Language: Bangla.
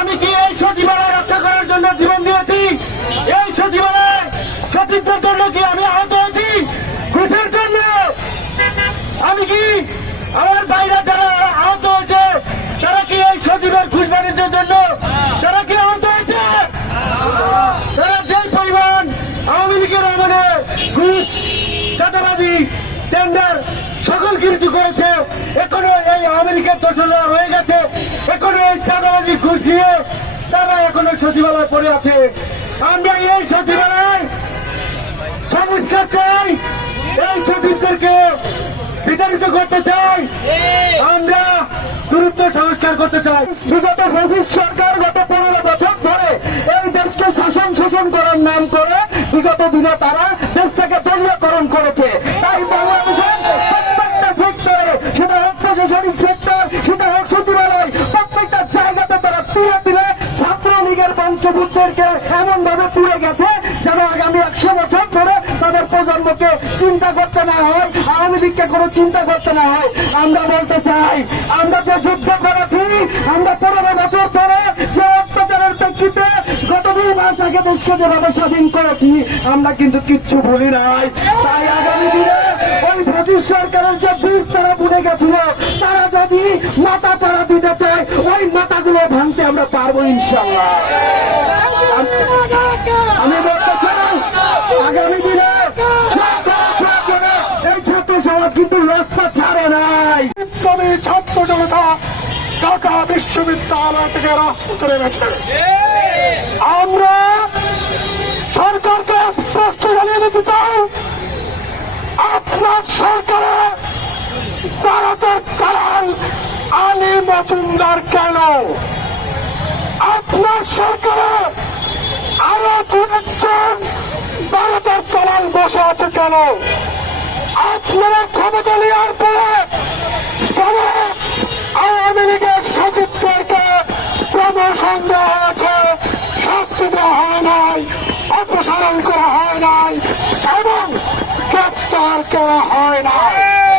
আমি কি এই সচিবালয় রক্ষা করার জন্য জীবন দিয়েছি? এই সচিবালয় সচিবদের জন্য কি আমি আহত হয়েছি? ঘুষের জন্য? আমি কি আমার বাইরে যারা আহত হয়েছে তারা কি এই সচিবের ঘুষ বাণিজ্যের জন্য তারা কি আহত হয়েছে? তারা যে পরিমাণ আওয়ামী লীগের আমলে ঘুষ, চাঁদাবাজি, টেন্ডার সকল কিছু করেছে, এখনো এই আওয়ামী লীগের দোষরা রয়ে গেছে। এখনো এই চাঁদাবাজি ঘুষ নিয়ে তারা এখনো সচিবালয়ে পড়ে আছে। আমরা এই সচিবালয় সংস্কার চাই, এই সচিবদেরকে বিতাড়িত করতে চাই, আমরা দ্রুত সংস্কার করতে চাই। বিগত ফ্যাসিস্ট সরকার গত 15 বছর ধরে এই দেশকে শোষণ করার নাম করে বিগত দিনে তারা দেশটাকে দলীয়করণ করেছে। তাই বাংলাদেশের প্রত্যেকটা সেক্টরে, সেটা হোক প্রশাসনিক সেক্টর, সেটা হোক সচিবালয়, প্রত্যেকটা জায়গাতে তারা তুলে ছাত্রলীগের পঞ্চভূতদেরকে এমন ভাবে পুড়ে গেছে যেন আগামী 100 বছর ধরে তাদের প্রজন্মকে চিন্তা করতে না হয়, আওয়ামী লীগকে কোনো চিন্তা করতে না হয়। আমরা বলতে চাই, আমরা যে যুদ্ধ করেছি, আমরা 15 বছর ধরে যে অত্যাচারের প্রেক্ষিতে গত 2 মাস আগে দেশকে যেভাবে স্বাধীন করেছি, আমরা কিন্তু কিচ্ছু ভুলি নাই। তাই আগামী দিনে ওই ব্রিটিশ সরকারের যে বীজ তারা বুনে গেছিল, তারা যদি মাথা চারা দিতে চায়, ওই মাথাগুলো ভাঙতে আমরা পারবো ইনশাল্লাহ। আমি বলতে চাই, আগামী দিনে এই ছাত্র সমাজ কিন্তু রাস্তা ছাড়ে নাই। বিপ্লবী ছাত্র জনতা ঢাকা বিশ্ববিদ্যালয় থেকে রাজপথে নেমেছে। আমরা সরকারকে স্পষ্ট জানিয়ে দিতে চাই, আপনার সরকারে ভারতের দালাল আলী মজুমদার কেন? আপনার সরকারে আরো 2-1 ভারতের দালাল বসে আছে কেন? আপনারা ক্ষমতা নেওয়ার পরে আওয়ামী লীগের সচিবদেরকে প্রমোশন দেওয়া হয়েছে, শাস্তি দেওয়া হয় নাই, অপসারণ করা হয় নাই এবং গ্রেপ্তার করা হয় নাই।